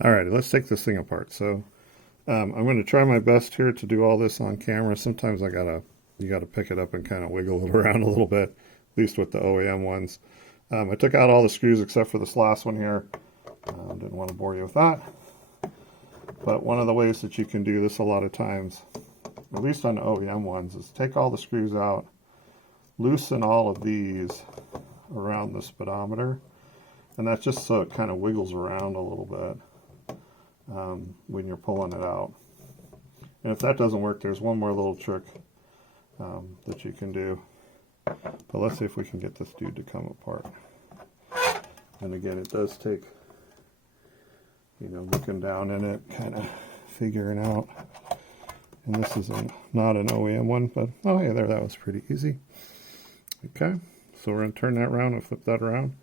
Alrighty, let's take this thing apart. So I'm going to try my best here to do all this on camera. Sometimes you gotta pick it up and kind of wiggle it around a little bit, at least with the OEM ones. I took out all the screws except for this last one here. Didn't want to bore you with that. But one of the ways that you can do this a lot of times, at least on the OEM ones, is take all the screws out, loosen all of these around the speedometer, and that's just so it kind of wiggles around a little bit when you're pulling it out. And if that doesn't work, there's one more little trick that you can do. But let's see if we can get this dude to come apart. And again, it does take, looking down in it, kind of figuring out. And this is not an OEM one, but oh yeah, there, that was pretty easy. Okay, so we're going to turn that around and flip that around.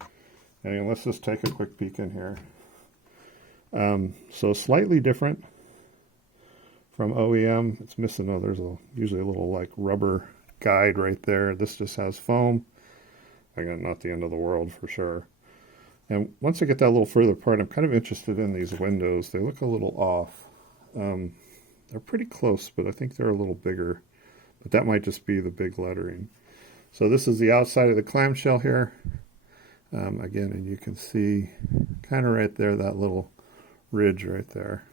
And let's just take a quick peek in here. So slightly different from OEM. It's missing, there's usually a little like rubber guide right there. This just has foam. Again, not the end of the world for sure. And once I get that a little further apart, I'm kind of interested in these windows. They look a little off. They're pretty close, but I think they're a little bigger. But that might just be the big lettering. So this is the outside of the clamshell here. Again, and you can see kind of right there, that little ridge right there.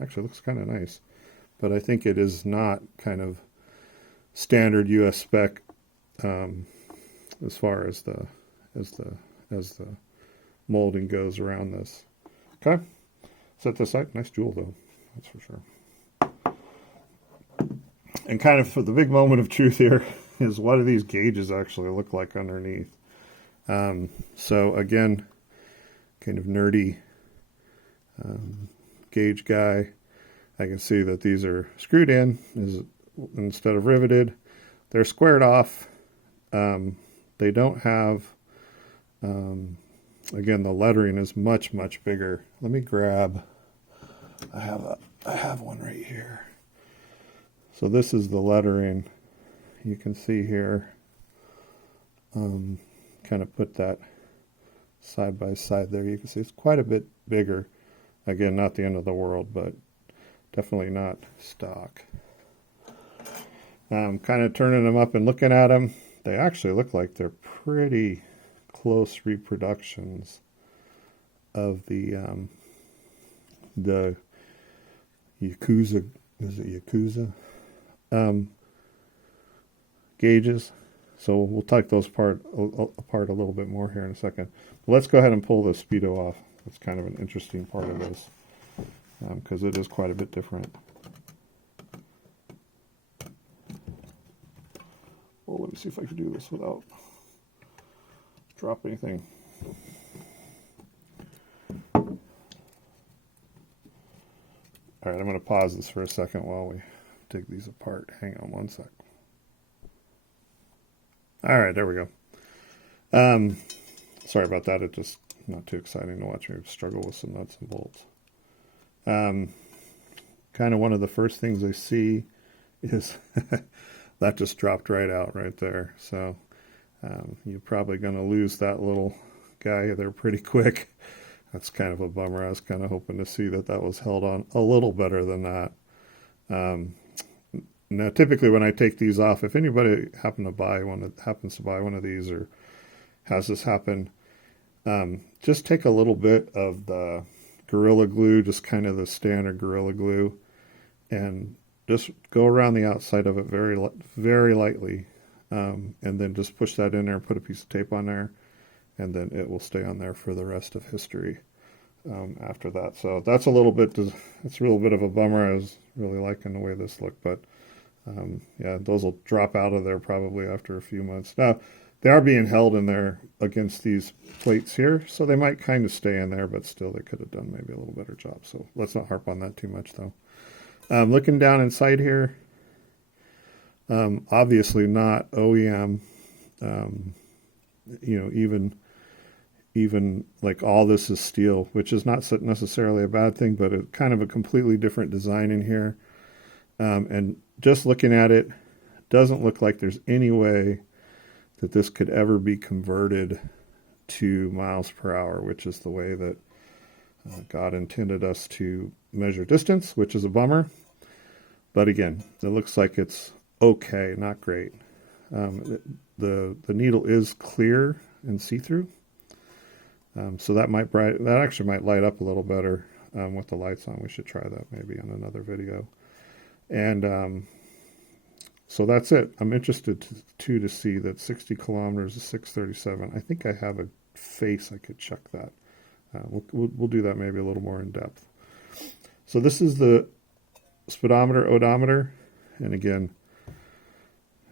Actually looks kind of nice, but I think it is not kind of standard US spec as far as the molding goes around this. Okay, set this aside. Nice jewel though, that's for sure. And kind of for the big moment of truth here is, what do these gauges actually look like underneath? So again, kind of nerdy gauge guy. I can see that these are screwed in instead of riveted. They're squared off. They don't have, again, the lettering is much, much bigger. Let me grab, I have one right here. So this is the lettering. You can see here, kind of put that side by side there. You can see it's quite a bit bigger. Again, not the end of the world, but definitely not stock. Kind of turning them up and looking at them. They actually look like they're pretty close reproductions of the Yakuza, is it Yakuza? Gauges. So we'll take those apart a little bit more here in a second. But let's go ahead and pull the Speedo off. That's kind of an interesting part of this, because it is quite a bit different. Well, let me see if I can do this without dropping anything. All right, I'm going to pause this for a second while we take these apart. Hang on one sec. All right, there we go. Sorry about that. It just not too exciting to watch me struggle with some nuts and bolts. Kind of one of the first things I see is that just dropped right out right there. So you're probably going to lose that little guy there pretty quick. That's kind of a bummer. I was kind of hoping to see that was held on a little better than that. Now, typically when I take these off, if anybody happens to buy one of these or has this happen, just take a little bit of the Gorilla Glue, just kind of the standard Gorilla Glue, and just go around the outside of it very, very lightly, and then just push that in there and put a piece of tape on there, and then it will stay on there for the rest of history after that. So that's a little bit of a bummer. I was really liking the way this looked, but yeah, those will drop out of there probably after a few months. Now, they are being held in there against these plates here, so they might kind of stay in there, but still they could have done maybe a little better job. So let's not harp on that too much, though. Looking down inside here, obviously not OEM. Even like all this is steel, which is not necessarily a bad thing, but it's kind of a completely different design in here. And just looking at it, doesn't look like there's any way that this could ever be converted to miles per hour, which is the way that God intended us to measure distance, which is a bummer. But again, it looks like it's okay, not great. The needle is clear and see-through, so that actually might light up a little better with the lights on. We should try that maybe on another video. And so that's it. I'm interested to see that 60 kilometers is 637. I think I have a face I could check that. We'll do that maybe a little more in depth. So this is the speedometer, odometer, and again,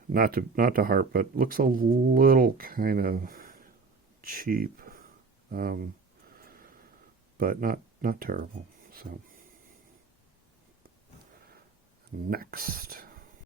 not to harp, but looks a little kind of cheap, but not terrible. So next.